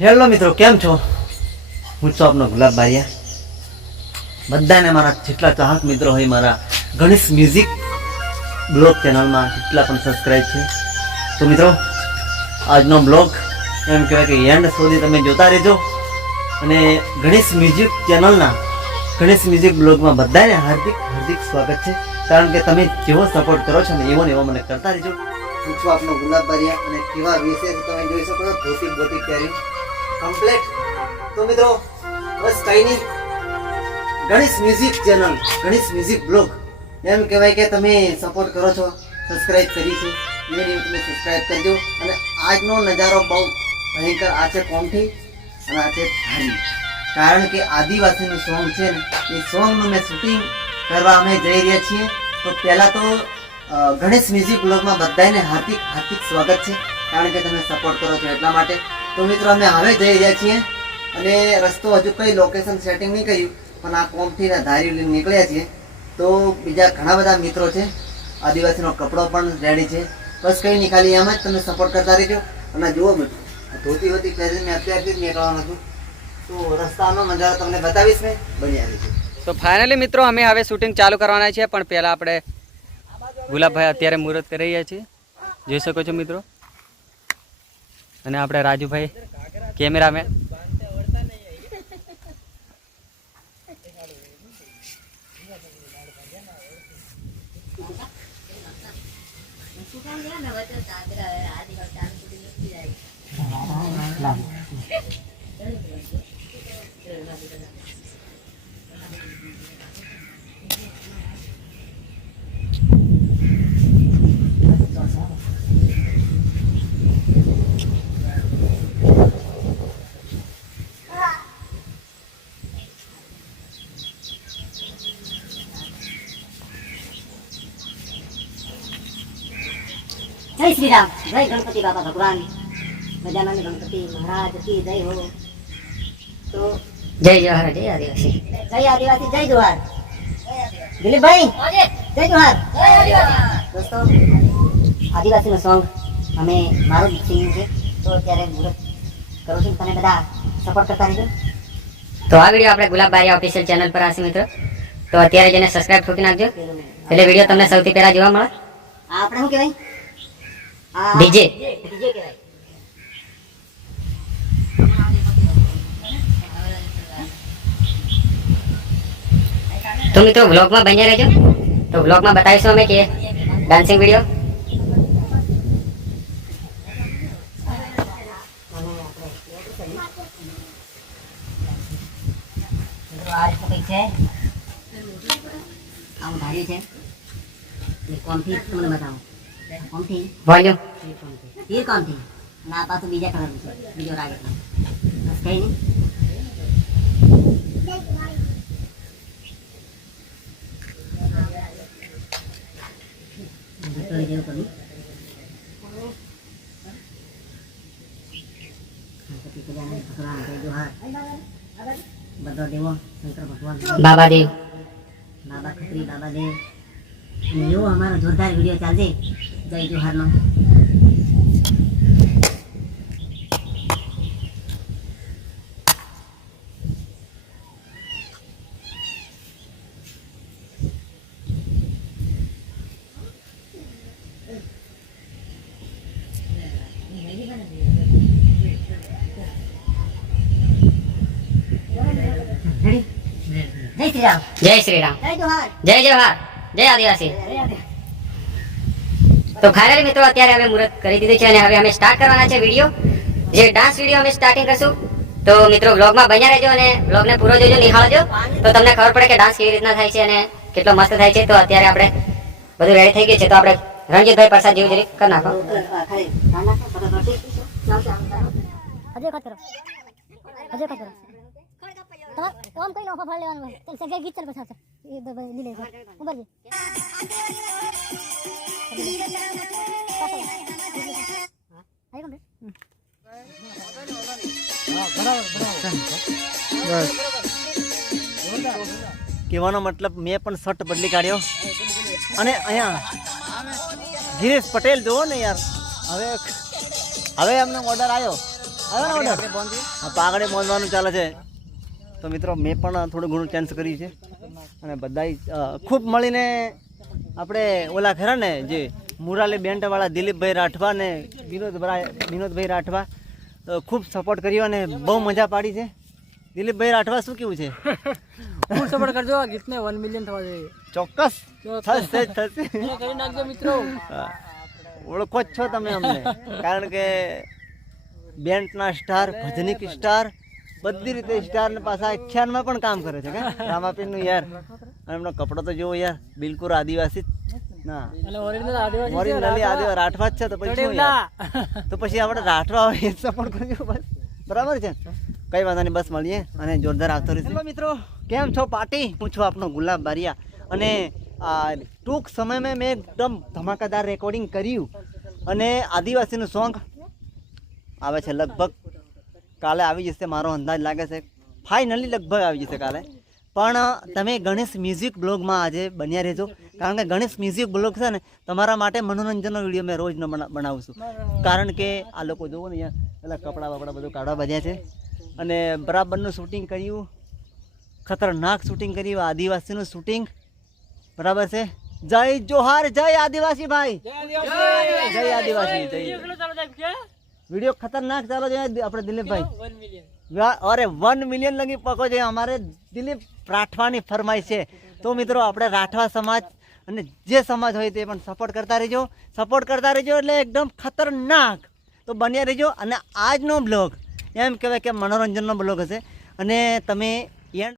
Hello મિત્રો, કેમ છો? હું છું આપનો ગુલાબ બારિયા. બધાને મારા જેટલા ચાહક મિત્રો હોય મારા ગણેશ મ્યુઝિક બ્લોગ ચેનલમાં જેટલા પણ સબસ્ક્રાઈબ છે, તો મિત્રો આજનો બ્લોગ એમ કહેવાય કે એન્ડ સુધી તમે જોતા રહેજો. અને ગણેશ મ્યુઝિક ચેનલના ગણેશ મ્યુઝિક બ્લોગમાં બધાને હાર્દિક હાર્દિક સ્વાગત છે. કારણ કે તમે જેવો સપોર્ટ કરો છો ને એવો ને એવો મને કરતા રહેજો. હું છું આપનો ગુલાબ બારિયા અને કેવા વિશેષ તમે જોઈ શકો છો, ધોતી બોતી પહેરી કમ્પ્લેટ. તો મિત્રો બસ કંઈ નહીં, Ganesh music channel Ganesh music blog એમ કહેવાય કે તમે સપોર્ટ કરો છો, સબસ્ક્રાઈબ કરી છે, એને તમે સબસ્ક્રાઈબ કરજો. અને આજનો નજારો બહુ ભયંકર. આ છે કોમઠી અને આ છે ધારી. કારણ કે આદિવાસીનું સોંગ છે ને, એ સોંગનું મેં શૂટિંગ કરવા અમે જઈ રહ્યા છીએ. તો પહેલાં તો ગણેશ મ્યુઝિક બ્લોગમાં બધાને હાર્દિક હાર્દિક સ્વાગત છે, કારણ કે તમે સપોર્ટ કરો છો એટલા માટે. તો મિત્રો અમે હવે જઈ રહ્યા છીએ અને રસ્તો હજુ કંઈ લોકેશન સેટિંગ નહીં કર્યું, પણ આ કોમઠીના ધારી લઈને નીકળ્યા છીએ. તો બીજા ઘણા બધા મિત્રો છે, આદિવાસીનો કપડો પણ રેડી છે. બસ કંઈ નહીં, ખાલી એમ જ તમે સપોર્ટ કરતા રહેજો. અને જુઓ મિત્રો, ધોતી હોતી પહેરીને અત્યારથી જ નીકળવાનું હતું, તો રસ્તાનો નજારો તમને બતાવીશ મેં, બની આવી છે. તો ફાઇનલી મિત્રો અમે હવે શૂટિંગ ચાલુ કરવાના છીએ, પણ પહેલાં આપણે ગુલાબભાઈ અત્યારે મુહૂર્ત કરી રહ્યા છીએ, જોઈ શકો છો મિત્રો. અને આપણે રાજુભાઈ કેમેરામેન. जय श्री राम, जय गणपति बाबा भगवान, गजानन गणपति महाराज की जय हो. तो जय जोहार, जय आदिवासी, जय आदिवासी, जय जोहार. दिलीप भाई जय जोहार. दोस्तों, आदिवासीનું સોંગ અમે મારું જ સિંગિંગ છે, તો અત્યારે મુહૂર્ત કરું છું. તમે બધા સપોર્ટ કરતા રહેજો. તો આ વિડીયો આપણે ગુલાબ બારિયા ઓફિશિયલ ચેનલ પર આવશે મિત્રો. તો અત્યારે જઈને સબસ્ક્રાઇબ ઠોકી નાખજો, એટલે વિડીયો તમને સૌથી પહેલા જોવા મળે. આ આપણે શું કહેવાય? ડીજે. ડીજે કહેવાય. તો મિત્રો વ્લોગમાં બન્યા રહેજો. તો વ્લોગમાં બતાવીશું અમે કે ડાન્સિંગ વિડીયો. આ રીતનું કંઈક છે, આવું ધાર્યું છે. કોમથી તમને બતાવું. કોમથી વોલ્યુમ. એ કોમથી ના પાછું બીજા કલરનું છે, બીજો રાગ એટલો. બસ કંઈ નહીં. જેવું કરું ભગવાન, જય જોહાર. બધો દેવો શંકર ભગવાન, બાબા દેવ. બાબા ખત્રી, બાબા દેવ. અને એવો અમારો જોરદાર વિડીયો ચાલશે જય જોહારનો. જય શ્રી રામ, જય શ્રી રામ, જય જોહાર, જય જોહાર, જય આદિવાસી. તો ફાઇનલી મિત્રો અત્યારે અમે મુહૂર્ત કરી દીધું છે અને હવે અમે સ્ટાર્ટ કરવાના છે વિડીયો. જે ડાન્સ વિડીયો અમે સ્ટાર્ટિંગ કરશું. તો મિત્રો વ્લોગમાં બન્યા રહેજો અને વ્લોગને પૂરો જોજો, નિહાળજો, તો તમને ખબર પડે કે ડાન્સ કેવી રીતના થાય છે અને કેટલો મસ્ત થાય છે. તો અત્યારે આપણે બધું રેડી થઈ ગયું છે, તો આપણે રણજીતભાઈ પ્રસાદ જેવું જરી કરી નાખો. હજે વખત કરો, હજે વખત કરો. તમારે કોમ કઈ નોખો ફળ લેવાનું હોય. ચાલ સગાઈ ગીત ચાલ બસ આવશે. એ લીલે ઉભર જે કહેવાનો મતલબ મેં પણ શર્ટ બદલી કાઢ્યો અને અહીંયા ગિરીશ પટેલ જોવો ને યાર, હવે અમને ઓર્ડર આવ્યો હા, પાઘડી બાંધવાનું ચાલે છે. તો મિત્રો મેં પણ થોડું ઘણું ચેન્જ કર્યું છે અને બધાય ખૂબ મળીને આપણે ઓલા ખરા ને જે મુરાલી બેન્ડવાળા દિલીપભાઈ રાઠવા ને વિનોદભાઈ રાઠવા ખૂબ સપોર્ટ કર્યો અને બહુ મજા પાડી છે. દિલીપભાઈ રાઠવા શું કેવું છે? ફૂલ સપોર્ટ કરજો, આ ગીતને 1 મિલિયન થવા જોઈએ. ચોક્કસ થશે થશે. કરી નાખજો મિત્રો. હા, ઓળખો જ છો તમે અમને, કારણ કે બેન્ડના સ્ટાર, ભજનિક સ્ટાર, બધી રીતે સ્ટાર ને પાછા આખ્યાનમાં પણ કામ કરે છે કે રામાપીરનું યાર. અને એમનો કપડો તો જોવો યાર, બિલકુલ આદિવાસી જ. ના અને ઓરિજિનલ આદિવાસી છે, ઓરિજિનલી આદિવાસી રાઠવા જ છે. તો પછી શું યાર? તો પછી આપણે રાઠવા હોય એ સપોર્ટ કરજો બસ. બરાબર છે, કઈ વાંધો નહીં, બસ મળીએ અને જોરદાર આવતો રહીશું. હેલો મિત્રો, કેમ છો પાર્ટી? હું છું આપનો ગુલાબ બારિયા અને ટૂંક સમયમાં મેં એકદમ ધમાકાદાર રેકોર્ડિંગ કર્યું અને આદિવાસીનું સોંગ આવે છે. લગભગ કાલે આવી જશે, મારો અંદાજ લાગે છે ફાઇનલી લગભગ આવી જશે કાલે. પણ તમે ગણેશ મ્યુઝિક બ્લોગમાં આજે બન્યા રહેજો, કારણ કે ગણેશ મ્યુઝિક બ્લોગ છે ને તમારા માટે મનોરંજનનો વિડીયો મેં રોજ બનાવું છું. કારણ કે આ લોકો જોવો ને યાર, પેલા કપડાં બપડા બધું કાઢવા બધ્યા છે અને બરાબરનું શૂટિંગ કર્યું, ખતરનાક શૂટિંગ કર્યું, આદિવાસીનું શૂટિંગ. બરાબર છે. જય જોહાર, જય આદિવાસી ભાઈ, જય આદિવાસી, જય. વિડીયો ખતરનાક ચાલો છે આપણે દિલીપભાઈ. અરે 1 મિલિયન લગી પકો છે, અમારે દિલીપ રાઠવાની ફરમાઈશ છે. તો મિત્રો આપણે રાઠવા સમાજ અને જે સમાજ હોય તે પણ સપોર્ટ કરતા રહેજો, સપોર્ટ કરતા રહેજો એટલે એકદમ ખતરનાક. તો બન્યા રહેજો. અને આજનો બ્લોગ એમ કહેવાય કે મનોરંજનનો બ્લોગ હશે અને તમે